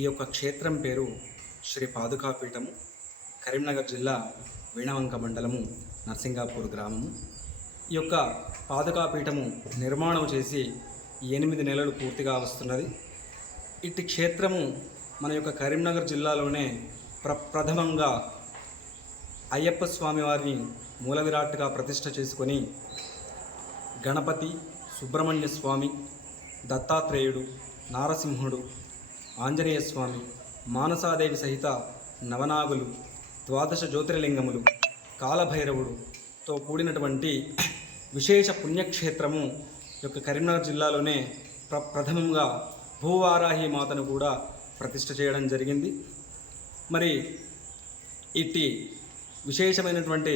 ఈ యొక్క క్షేత్రం పేరు శ్రీ పాదుకాపీఠము, కరీంనగర్ జిల్లా వీణవంక మండలము, నర్సింగాపూర్ గ్రామము. ఈ యొక్క పాదుకాపీఠము నిర్మాణం చేసి 8 నెలలు పూర్తిగా వస్తున్నది. ఇట్టి క్షేత్రము మన యొక్క కరీంనగర్ జిల్లాలోనే ప్రథమంగా అయ్యప్ప స్వామి వారిని మూల విరాట్గా ప్రతిష్ఠ చేసుకొని గణపతి, సుబ్రహ్మణ్య స్వామి, దత్తాత్రేయుడు, నారసింహుడు, ఆంజనేయ స్వామి, మానసాదేవి సహిత నవనాగులు, 12 జ్యోతిర్లింగములు, కాలభైరవుడుతో కూడినటువంటి విశేష పుణ్యక్షేత్రము యొక్క కరీంనగర్ జిల్లాలోనే ప్రథమంగా భూవారాహి మాతను కూడా ప్రతిష్ఠ చేయడం జరిగింది. మరి ఇట్టి విశేషమైనటువంటి